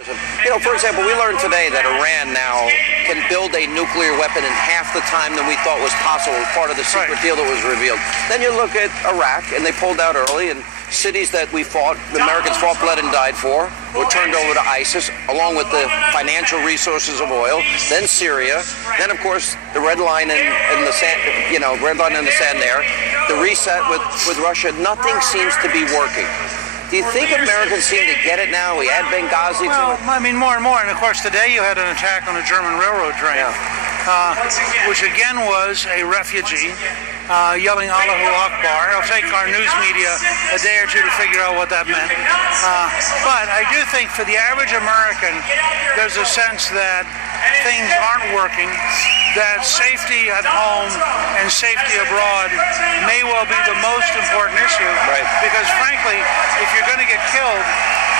You know, for example, we learned today that Iran now can build a nuclear weapon in half the time than we thought was possible, part of the secret deal that was revealed. Then you look at Iraq, and they pulled out early, and cities that we fought, the Americans fought, bled, and died for, were turned over to ISIS, along with the financial resources of oil. Then Syria. Then, of course, the red line in the sand, red line in the sand there. The reset with Russia. Nothing seems to be working. Do you think Americans seem to get it now? We add Benghazi to it? I mean, more and more. And, of course, today you had an attack on a German railroad train, which again was a refugee yelling Allahu Akbar. It'll take our news media a day or two to figure out what that meant. But I do think for the average American, there's a sense that things aren't working, that safety at home and safety abroad may well be the most important issue. Right. Because frankly, if you're going to get killed,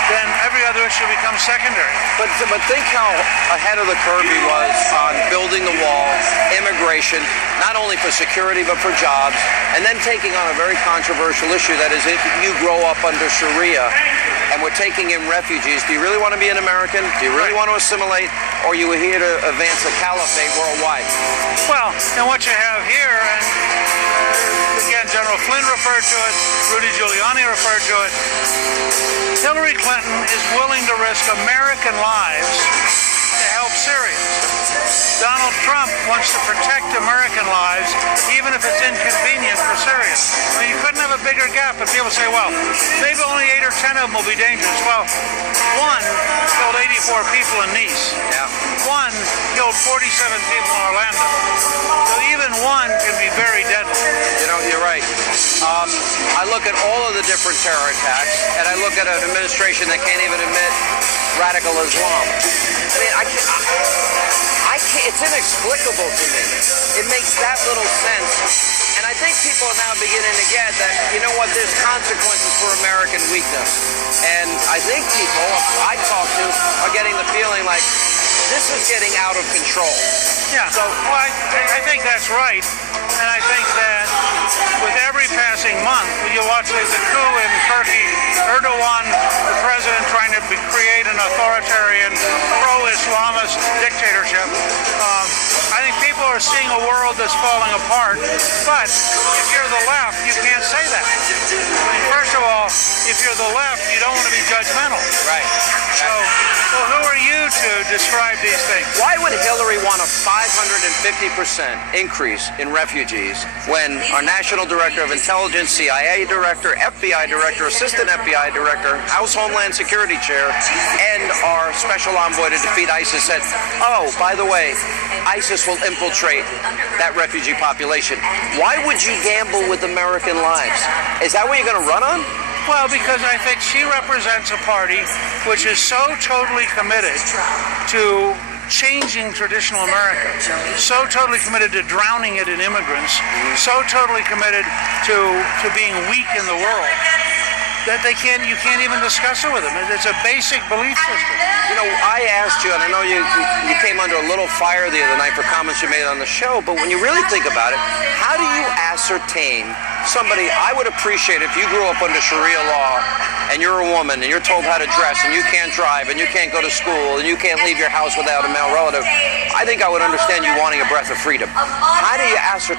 then every other issue becomes secondary. But think how ahead of the curve he was on building the wall, immigration, not only for security but for jobs, and then taking on a very controversial issue that is if you grow up under Sharia and we're taking in refugees, do you really want to be an American? Do you really want to assimilate? Or are you here to advance the caliphate worldwide? Well, and what you have here, and again, General Flynn referred to it, Rudy Giuliani referred to it, Hillary Clinton is willing to risk American lives to help Syrians. Donald Trump wants to protect American lives, even if it's inconvenient for Syrians. I mean, you couldn't have a bigger gap, but people say, well, maybe only 8 or 10 of them will be dangerous. Well, one killed 84 people in Nice. Yeah. One killed 47 people in Orlando. So even one can be very deadly. You know, you're right. I look at all of the different terror attacks, and I look at an administration that can't even admit radical Islam. I mean, I can't, it's inexplicable to me. It makes that little sense. And I think people are now beginning to get that, you know what, there's consequences for American weakness. And I think people I talk to are getting the feeling like this is getting out of control. Yeah, so well, I think that's right. And I think that with every passing month, you watch the coup in Turkey, Erdogan, the president, trying to create an authoritarian, pro-Islamist dictatorship. I think people are seeing a world that's falling apart. But if you're the left, you can't say that. I mean, first of all, if you're the left, you don't want to be judgmental. Right. So who are you to describe these things? Why would Hillary want a 550% increase in refugees when our National Director of Intelligence, CIA Director, FBI Director, Assistant FBI Director, House Homeland Security Chair, and our Special Envoy to defeat ISIS said, oh, by the way, ISIS will infiltrate that refugee population. Why would you gamble with American lives? Is that what you're going to run on? Well, because I think she represents a party which is so totally committed to changing traditional America, so totally committed to drowning it in immigrants, so totally committed to being weak in the world, that you can't even discuss it with them. It's a basic belief system. You know, I asked you, and I know you came under a little fire the other night for comments you made on the show, but when you really think about it, how do you ascertain somebody? I would appreciate if you grew up under Sharia law and you're a woman and you're told how to dress and you can't drive and you can't go to school and you can't leave your house without a male relative. I think I would understand you wanting a breath of freedom. How do you ascertain